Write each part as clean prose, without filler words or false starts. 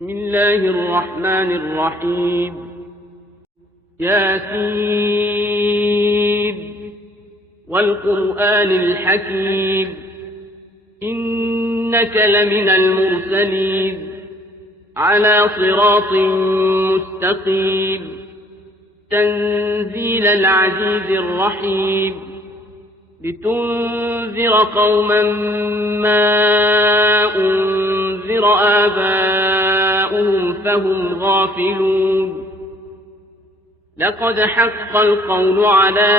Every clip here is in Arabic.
بسم الله الرحمن الرحيم ياسين والقرآن الحكيم إنك لمن المرسلين على صراط مستقيم تنزيل العزيز الرحيم لتنذر قوما ما أنذر آباؤهم فهم غافلون لقد حق القول على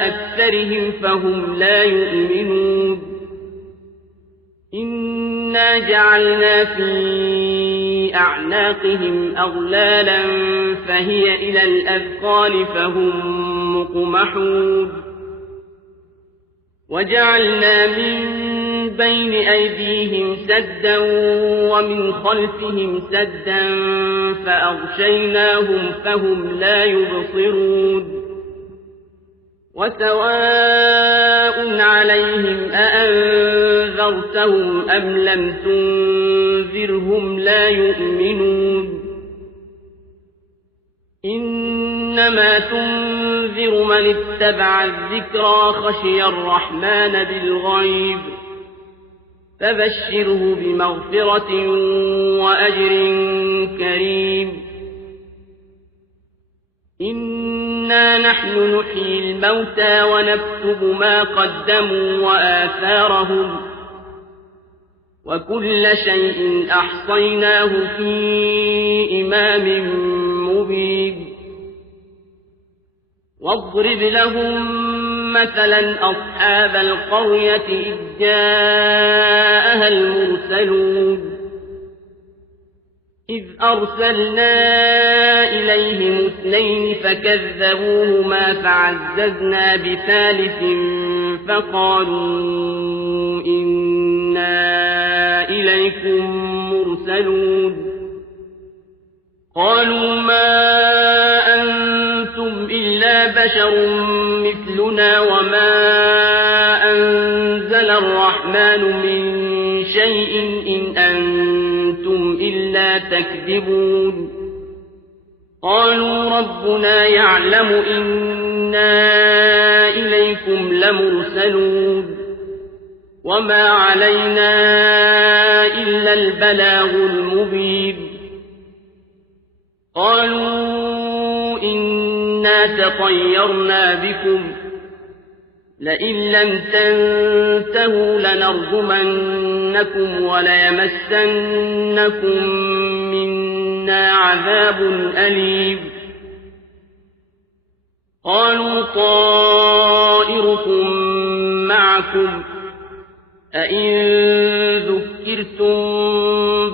أكثرهم فهم لا يؤمنون إنا جعلنا في أعناقهم أغلالا فهي إلى الأذقان فهم مقمحون وجعلنا من بين أيديهم سدا ومن خلفهم سدا فأغشيناهم فهم لا يبصرون وسواء عليهم أأنذرتهم أم لم تنذرهم لا يؤمنون إنما تنذر من اتبع الذكرى خشي الرحمن بالغيب فبشره بمغفرة وأجر كريم إنا نحن نحيي الموتى ونكتب ما قدموا وآثارهم وكل شيء أحصيناه في إمام مبين واضرب لهم مثلا أصحاب القرية إذ جاءها المرسلون إذ أرسلنا إليهم اثنين فكذبوهما فعززنا بثالث فقالوا إنا إليكم مرسلون قالوا ما أنتم إلا بشر مثلنا وما أنزل الرحمن من شيء إن أنتم إلا تكذبون قالوا ربنا يعلم إنا إليكم لمرسلون وما علينا إلا البلاغ المبين قالوا إنا تطيرنا بكم لئن لم تنتهوا لنرجمنكم وليمسنكم منا عذاب أليم قالوا طائركم معكم أئن ذكرتم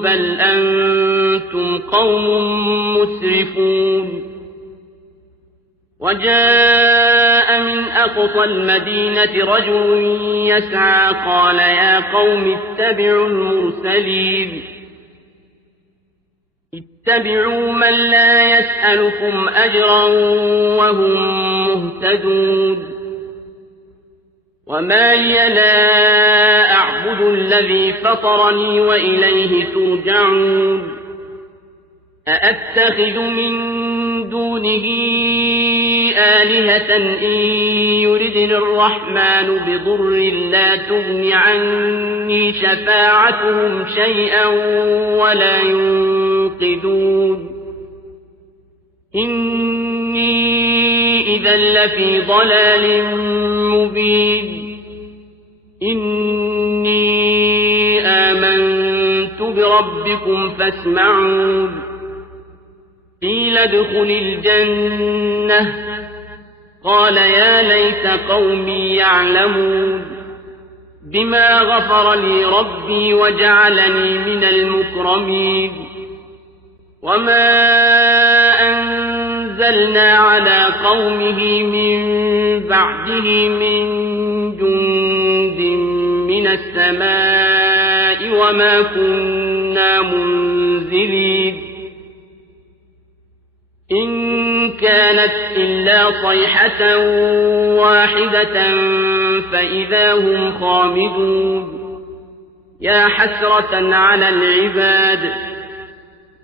بل أنتم قوم مسرفون وجاء من أقصى المدينة رجل يسعى قال يا قوم اتبعوا المرسلين اتبعوا من لا يسألكم أجرا وهم مهتدون وما لي لا أعبد الذي فطرني وإليه ترجعون أأتخذ من دونه آلهة إن يردني الرحمن بضر لا تغن عني شفاعتهم شيئا ولا ينقذون إني إذا لفي ضلال مبين إني آمنت بربكم فاسمعون قيل ادخل الجنة قال يا ليت قومي يعلمون بما غفر لي ربي وجعلني من المكرمين وما أنزلنا على قومه من بعده من جند من السماء وما كنا منزلين إن كانت إلا صيحة واحدة فإذا هم خامدون يا حسرة على العباد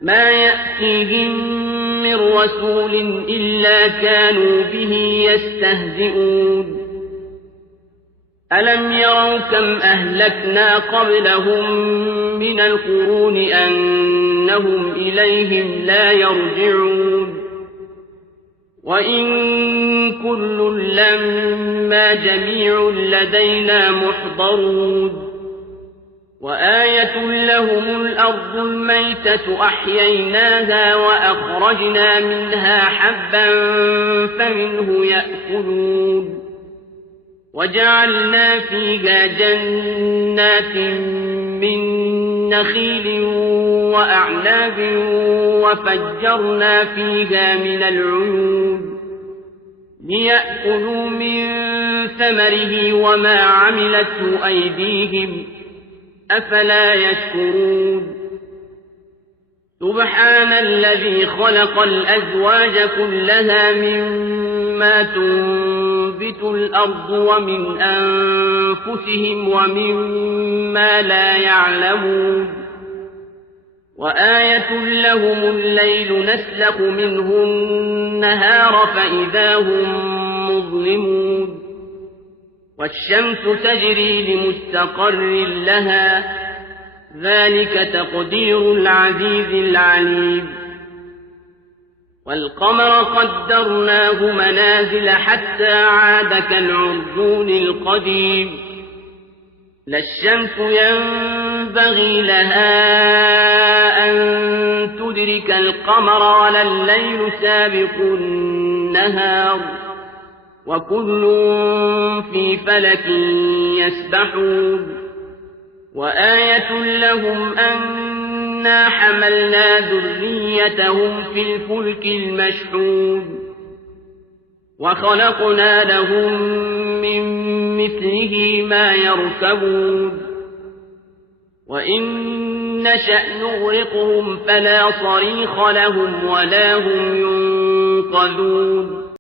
ما يأتيهم من رسول إلا كانوا به يستهزئون ألم يروا كم أهلكنا قبلهم من القرون أنهم إليهم لا يرجعون وإن كل لما جميع لدينا محضرون وآية لهم الأرض الميتة أحييناها وأخرجنا منها حبا فمنه يأكلون وجعلنا فيها جنات من نخيل وأعناب وفجرنا فيها من العيون ليأكلوا من ثمره وما عملته أيديهم أفلا يشكرون سبحان الذي خلق الأزواج كلها مما تنبت الأرض ومن أنفسهم ومما لا يعلمون وآية لهم الليل نسلخ منه النهار فإذا هم مظلمون والشمس تجري لمستقر لها ذلك تقدير العزيز العليم والقمر قدرناه منازل حتى عاد كالعرجون القديم لا الشمس ينبغي لها أن تدرك القمر ولا الليل سابق النهار وكل في فلك يسبحون وآية لهم أنا حملنا ذريتهم في الفلك المشحون وخلقنا لهم من مثله ما يركبون وإن نشأ نغرقهم فلا صريخ لهم ولا هم ينقذون